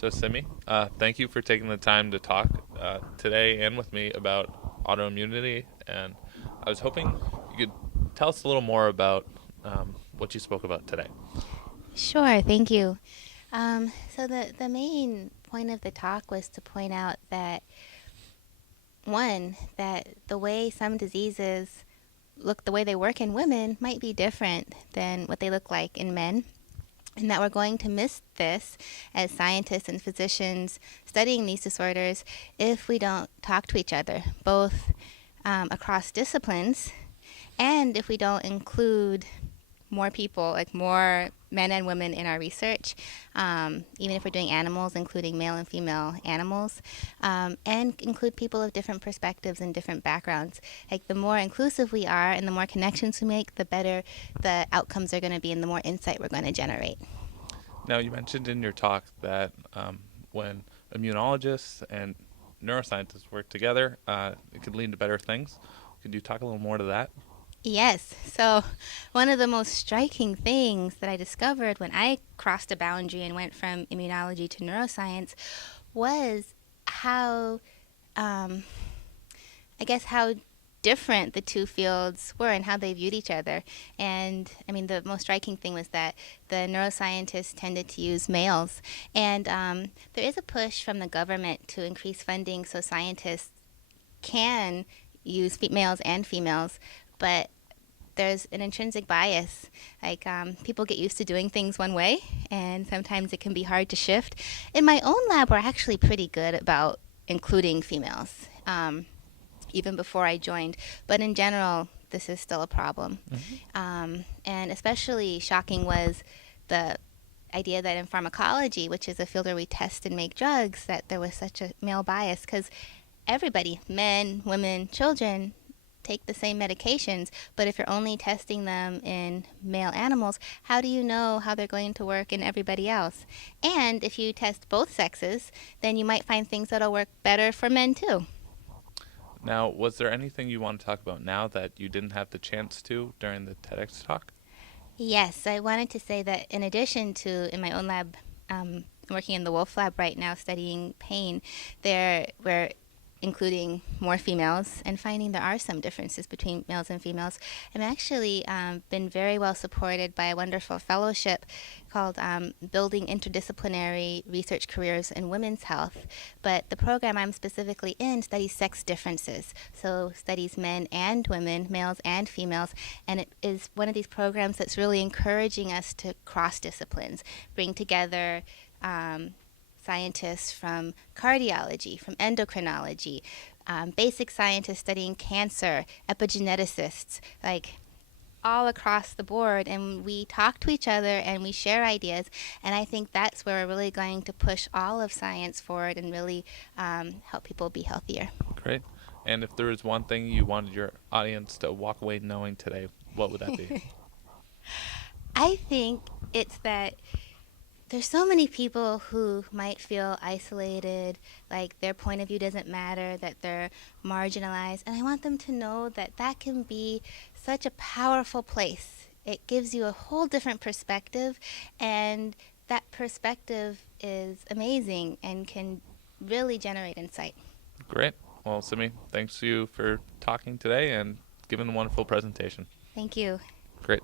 So, Simmie, thank you for taking the time to talk today and with me about autoimmunity. And I was hoping you could tell us a little more about what you spoke about today. Sure, thank you. So the main point of the talk was to point out that one, that the way some diseases look, the way they work in women might be different than what they look like in men, and that we're going to miss this as scientists and physicians studying these disorders if we don't talk to each other, both across disciplines, and if we don't include more people, like more men and women in our research, even if we're doing animals, including male and female animals, and include people of different perspectives and different backgrounds. Like the more inclusive we are and the more connections we make, the better the outcomes are going to be and the more insight we're going to generate. Now, you mentioned in your talk that when immunologists and neuroscientists work together, it could lead to better things. Could you talk a little more to that? Yes. So, one of the most striking things that I discovered when I crossed a boundary and went from immunology to neuroscience was how, um, I guess, how different the two fields were and how they viewed each other. And I mean, the most striking thing was that the neuroscientists tended to use males. And there is a push from the government to increase funding so scientists can use males and females, but there's an intrinsic bias. Like people get used to doing things one way, and sometimes it can be hard to shift. In my own lab, we're actually pretty good about including females, even before I joined. But in general, this is still a problem. Hmm. And especially shocking was the idea that in pharmacology, which is a field where we test and make drugs, that there was such a male bias because everybody, men, women, children, take the same medications, but if you're only testing them in male animals, how do you know how they're going to work in everybody else? And if you test both sexes, then you might find things that'll work better for men too. Now, was there anything you want to talk about now that you didn't have the chance to during the TEDx talk? Yes, I wanted to say that in addition to in my own lab, working in the wolf lab right now studying pain, we're including more females and finding there are some differences between males and females. I'm actually been very well supported by a wonderful fellowship called Building Interdisciplinary Research Careers in Women's Health. But the program I'm specifically in studies sex differences, so studies men and women, males and females, and it is one of these programs that's really encouraging us to cross disciplines, bring together scientists from cardiology, from endocrinology, basic scientists studying cancer, epigeneticists, like all across the board, and we talk to each other and we share ideas. And I think that's where we're really going to push all of science forward and really help people be healthier. Great. And if there was one thing you wanted your audience to walk away knowing today, what would that be? I think it's that there's so many people who might feel isolated, like their point of view doesn't matter, that they're marginalized, and I want them to know that that can be such a powerful place. It gives you a whole different perspective, and that perspective is amazing and can really generate insight. Great. Well, Simi, thanks to you for talking today and giving a wonderful presentation. Thank you. Great.